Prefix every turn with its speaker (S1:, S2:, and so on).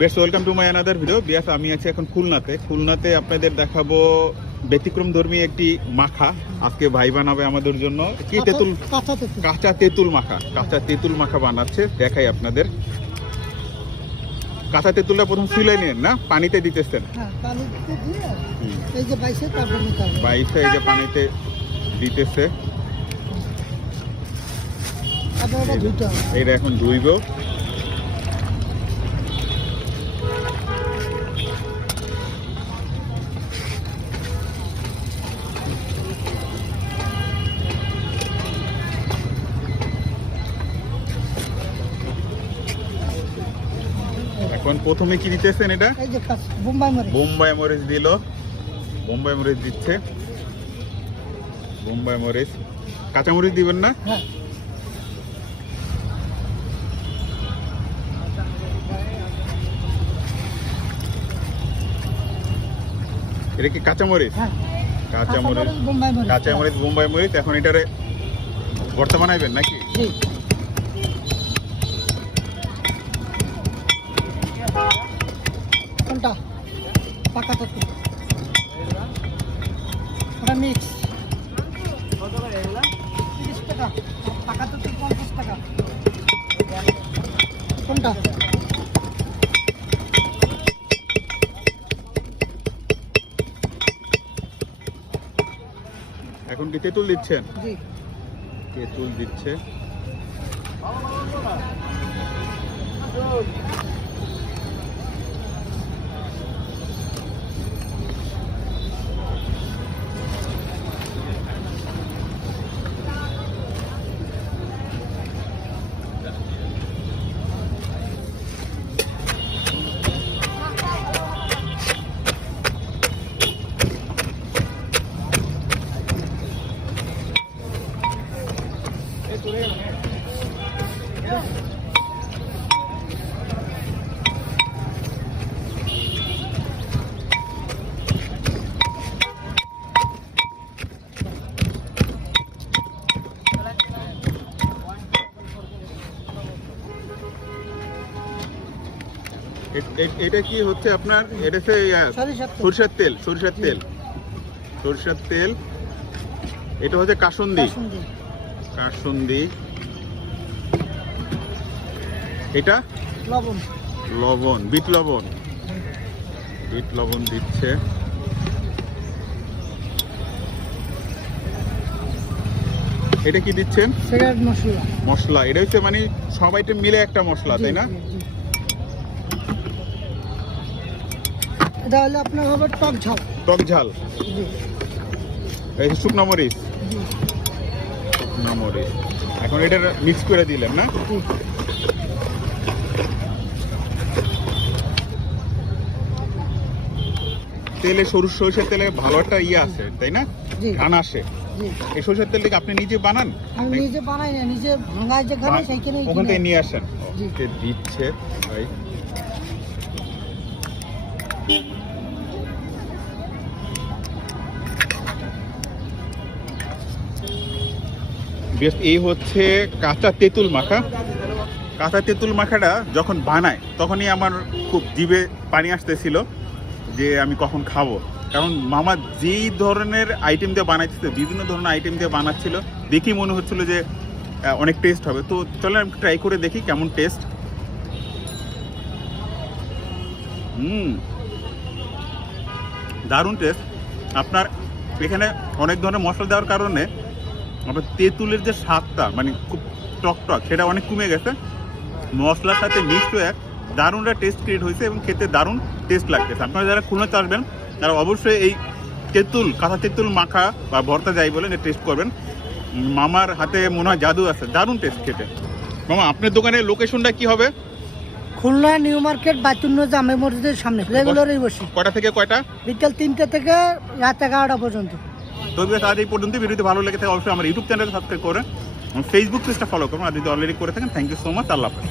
S1: বেশ welcome to my another video Biyas আমি আছি এখন খুলনাতে। খুলনাতে আপনাদের দেখাবো ব্যতিক্রম ধর্মী একটি মাখা। আজকে ভাই বানাবে আমাদের জন্য কি তেঁতুল?
S2: কাঁচা তেঁতুল।
S1: মাখা। কাঁচা তেঁতুল মাখা বানাচ্ছে। দেখাই আপনাদের। কাঁচা তেঁতুলটা প্রথম শুলে নিন না? পানিতে দিতেছেন।
S2: বাইশে
S1: এই যে পানিতে দিতেছে। এটা এখন ধুইব এখন প্রথমে কি দিতেছেন এটা?
S2: বোম্বাই মরিচ।
S1: দিল। বোম্বাই মরিচ দিচ্ছে। বোম্বাই মরিচ। কাঁচা মরিচ দিবেন না? এটা কি কাঁচা মরিচ
S2: হ্যাঁ
S1: কাঁচা মরিচ।
S2: বোম্বাই মরিচ
S1: এখন এটারে ভর্তা বানাইবেন নাকি?
S2: কোনটা? পাকা তেঁতুল ওটা মিক্স টাকা। পাকা তেঁতুল পঞ্চাশ টাকা। কোনটা?
S1: এখন কি তেঁতুল দিচ্ছেন? তেঁতুল দিচ্ছে। এটা কি হচ্ছে আপনার? এটা হচ্ছে
S2: সরিষার তেল।
S1: সরিষার তেল সরিষার তেল। এটা হচ্ছে কাসুন্দি।
S2: কাসুন্দি।
S1: এটা?
S2: লবণ।
S1: লবণ বিট লবণ। বিট লবণ দিচ্ছে। এটা কি দিচ্ছেন?
S2: মশলা।
S1: মশলা। এটা হচ্ছে মানে সব আইটেম মিলে একটা মশলা তাই না?
S2: এটা হলে আপনার হবে টক ঝাল।
S1: টক ঝাল। এই যে শুকনো মরিচ। শুকনো মরিচ। এখন এটা মিক্স করে দিলেন না? তেলে সরু সরষের তেলে ভালো একটা ইয়ে আছে তাই না? ঘান আসে। এই সরষের তেলটাকে আপনি নিজে বানান?
S2: আমি নিজে বানাই না নিজে ভাঙায় যেখানে সেইখানে
S1: ওখান থেকে নিয়ে আসেন। দিচ্ছে ভাই। এই হচ্ছে কাঁচা তেঁতুল মাখা। কাঁচা তেঁতুল মাখাটা যখন বানায়, তখনই আমার খুব জিভে পানি আসতেছিল যে আমি কখন খাব। কারণ মামা যেই ধরনের আইটেম দিয়ে বানাইতেছে, বিভিন্ন ধরনের আইটেম দিয়ে বানাচ্ছিল দেখি মনে হচ্ছিল যে অনেক টেস্ট হবে। তো চলো আমি ট্রাই করে দেখি কেমন টেস্ট হুম। দারুণ টেস্ট আপনার এখানে অনেক ধরনের মশলা দেওয়ার কারণে আপনার তেঁতুলের যে স্বাদটা মানে খুব টক টক সেটা অনেক কমে গেছে। মশলার সাথে মিক্সড হয়ে দারুণ একটা টেস্ট ক্রিয়েট হয়েছে এবং খেতে দারুণ টেস্ট লাগতেছে। আপনারা যারা খুলনাতে আসবেন তারা অবশ্যই এই তেঁতুল কাঁচা তেঁতুল মাখা বা ভর্তা যাই বলেন টেস্ট করবেন। মামার হাতে মনে হয় জাদু আছে দারুণ টেস্ট খেতে। মামা আপনার দোকানের লোকেশনটা কি হবে?
S2: খুলনা নিউ মার্কেট বাতুন্ন জামে মসজিদের সামনে। রেগুলারই বসি।
S1: কটা থেকে কয়টা?
S2: বিকেল তিনটে থেকে রাত এগারোটা পর্যন্ত।
S1: তো আজ এই পর্যন্ত ভিডিওটি ভালো লেগে থাকে অবশ্যই আমার ইউটিউব চ্যানেল সাবস্ক্রাইব করে ফেসবুক পেজটা ফলো করুন। আর যদি অলরেডি করে থাকেন থ্যাংক ইউ সো মাচ আল্লাহ হাফেজ।